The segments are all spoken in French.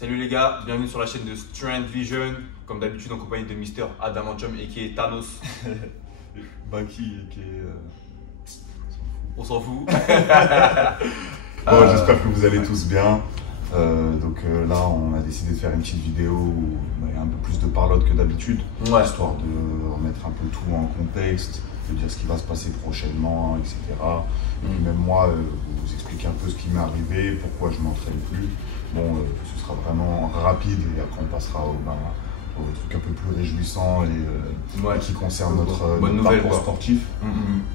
Salut les gars, bienvenue sur la chaîne de Strand Vision, comme d'habitude en compagnie de Mister Adamantium et qui est Thanos. Baki qui est. On s'en fout. Bon, j'espère que vous allez tous bien. Là, on a décidé de faire une petite vidéo où il y a un peu plus de parlotte que d'habitude, Ouais. histoire de remettre un peu tout en contexte, de dire ce qui va se passer prochainement, etc. Et puis même moi, vous expliquer un peu ce qui m'est arrivé, pourquoi je m'entraîne plus. Bon, ce sera vraiment rapide et après on passera au truc un peu plus réjouissant et qui concerne notre parcours sportif.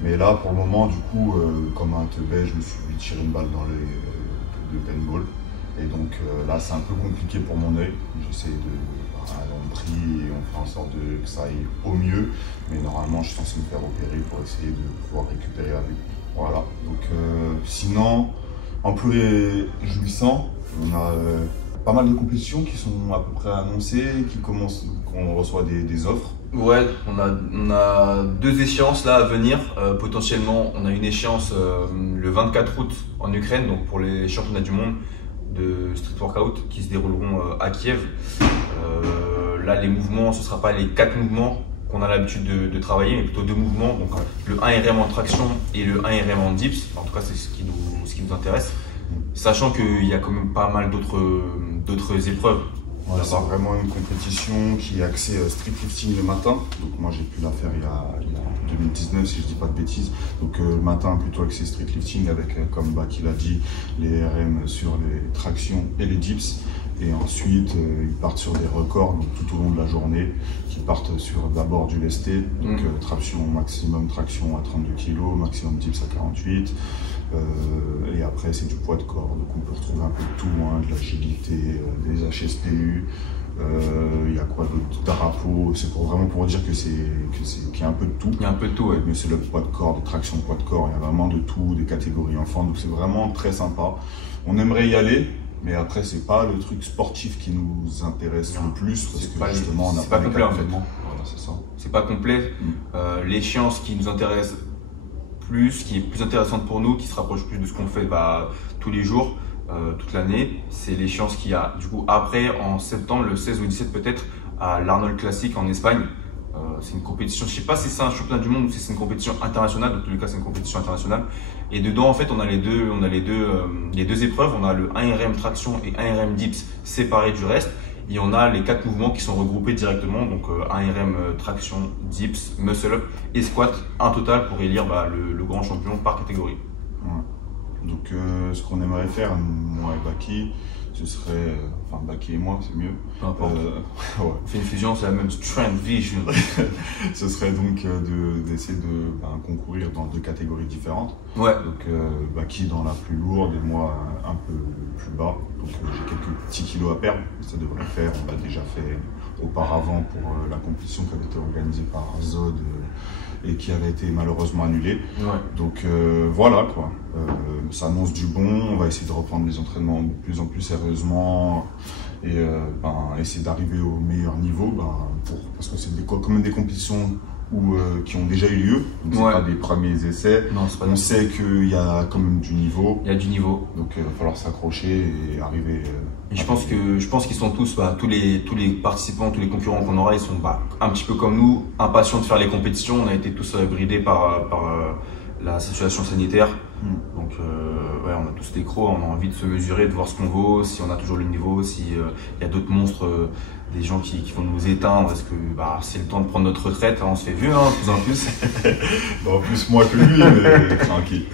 Mais là, pour le moment, du coup, comme un teubé, je me suis tiré une balle dans l'œil de paintball. Et donc là, c'est un peu compliqué pour mon œil. J'essaie on prie et on fait en sorte que ça aille au mieux. Mais normalement, je suis censé me faire opérer pour essayer de pouvoir récupérer la vue. Voilà. Donc sinon, en plus réjouissant, on a pas mal de compétitions qui sont à peu près annoncées, qu'on reçoit des offres. Ouais, on a deux échéances là à venir. Potentiellement, on a une échéance le 24 août en Ukraine, donc pour les championnats du monde de street workout qui se dérouleront à Kiev. Là, les mouvements, ce ne sera pas les 4 mouvements qu'on a l'habitude de travailler, mais plutôt 2 mouvements. Donc le 1RM en traction et le 1RM en dips. En tout cas, c'est ce qui nous intéresse. Sachant qu'il y a quand même pas mal d'autres épreuves. Ouais, c'est vraiment une compétition qui est axée street lifting le matin. Donc moi j'ai pu la faire il y a 2019 si je dis pas de bêtises. Donc le matin plutôt axé street lifting avec, comme Baki l'a dit, les RM sur les tractions et les dips. Et ensuite ils partent sur des records donc, tout au long de la journée, qui partent sur d'abord du lesté, donc traction maximum traction à 32 kg, maximum dips à 48. Et après c'est du poids de corps, donc on peut retrouver un peu de tout, hein, de l'agilité, des HSPU, il y a quoi d'autre, drapeau, c'est vraiment pour dire qu'il y a un peu de tout. Il y a un peu de tout, ouais. Mais c'est le poids de corps, des tractions de poids de corps, il y a vraiment de tout, des catégories enfants, donc c'est vraiment très sympa. On aimerait y aller, mais après c'est pas le truc sportif qui nous intéresse le plus, parce que justement on n'a pas complet en fait. Voilà, c'est ça. C'est pas complet. L'échéance qui nous intéresse plus, qui est plus intéressante pour nous, qui se rapproche plus de ce qu'on fait tous les jours, toute l'année, c'est l'échéance qu'il y a du coup après en septembre, le 16 ou 17 peut-être, à l'Arnold Classic en Espagne. C'est une compétition, je sais pas si c'est un championnat du monde ou si c'est une compétition internationale, dans tous les cas c'est une compétition internationale. Et dedans en fait on a les deux épreuves, on a le 1RM traction et 1RM dips séparés du reste. Et on a les 4 mouvements qui sont regroupés directement, donc 1RM traction, dips, muscle up et squat, un total pour élire le grand champion par catégorie. Ouais. Donc ce qu'on aimerait faire, moi et Baki, ce serait, enfin Baki et moi c'est mieux. Peu importe. Ouais. On fait une fusion, c'est la même Strand Vision. Ce serait donc d'essayer de concourir dans 2 catégories différentes. Ouais. Donc Baki dans la plus lourde et moi un peu plus bas. Donc j'ai quelques petits kilos à perdre, ça devrait le faire. On l'a déjà fait auparavant pour la compétition qui avait été organisée par Zod et qui avait été malheureusement annulée. Ouais. Donc voilà quoi, ça annonce du bon, on va essayer de reprendre les entraînements de plus en plus sérieusement et essayer d'arriver au meilleur niveau parce que c'est quand même des compétitions qui ont déjà eu lieu, donc c'est pas des premiers essais. Non, c'est pas on sait qu'il y a quand même du niveau. Il y a du niveau. Donc il va falloir s'accrocher et arriver. Et je pense qu'ils sont tous, tous les participants, tous les concurrents qu'on aura, ils sont un petit peu comme nous, impatients de faire les compétitions. On a été tous bridés par la situation sanitaire. Donc ouais, on a tous des crocs, on a envie de se mesurer, de voir ce qu'on vaut, si on a toujours le niveau, s'il y a d'autres monstres, des gens qui vont nous éteindre. Est-ce que c'est le temps de prendre notre retraite, hein, on se fait vieux, hein, de plus en plus. Bon, plus moi que lui, mais tranquille.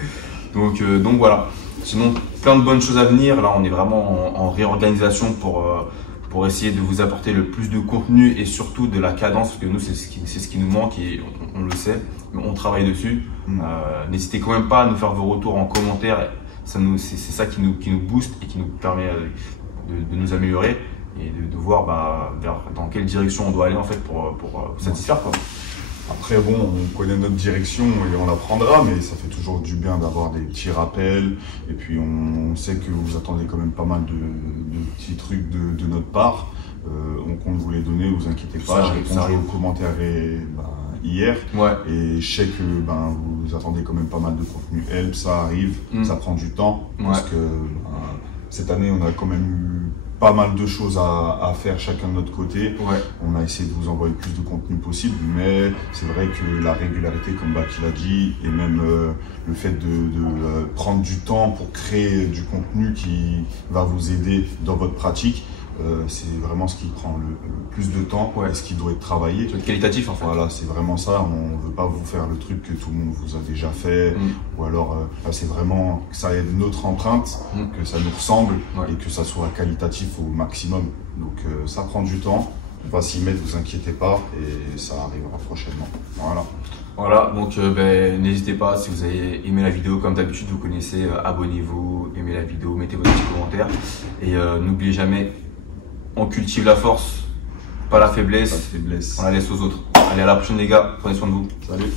Donc voilà. Sinon, plein de bonnes choses à venir. Là, on est vraiment en réorganisation pour essayer de vous apporter le plus de contenu et surtout de la cadence, parce que nous, c'est ce qui nous manque et on le sait, mais on travaille dessus. N'hésitez quand même pas à nous faire vos retours en commentaire. C'est ça qui nous booste et qui nous permet de nous améliorer et de voir dans quelle direction on doit aller en fait pour vous satisfaire, quoi. Après bon, on connaît notre direction et on la prendra, mais ça fait toujours du bien d'avoir des petits rappels. Et puis on sait que vous attendez quand même pas mal de petits trucs de notre part. On compte vous les donner, vous inquiétez pas. J'ai répondu aux commentaires hier. Ouais. Et je sais que vous attendez quand même pas mal de contenu help, ça arrive, ça prend du temps. Parce que cette année on a quand même eu pas mal de choses à faire chacun de notre côté. Ouais. On a essayé de vous envoyer le plus de contenu possible, mais c'est vrai que la régularité, comme Baki l'a dit, et même le fait de prendre du temps pour créer du contenu qui va vous aider dans votre pratique, c'est vraiment ce qui prend le plus de temps et ce qui doit être travaillé. C'est qualitatif en fait. Voilà, c'est vraiment ça. On ne veut pas vous faire le truc que tout le monde vous a déjà fait, ou alors c'est vraiment que ça ait notre empreinte, que ça nous ressemble et que ça soit qualitatif au maximum. Donc ça prend du temps, on va s'y mettre, vous inquiétez pas, et ça arrivera prochainement. Voilà. Voilà, donc n'hésitez pas, si vous avez aimé la vidéo, comme d'habitude vous connaissez, abonnez-vous, aimez la vidéo, mettez vos petits commentaires et n'oubliez jamais, on cultive la force, pas la faiblesse, on la laisse aux autres. Allez, à la prochaine les gars, prenez soin de vous. Salut.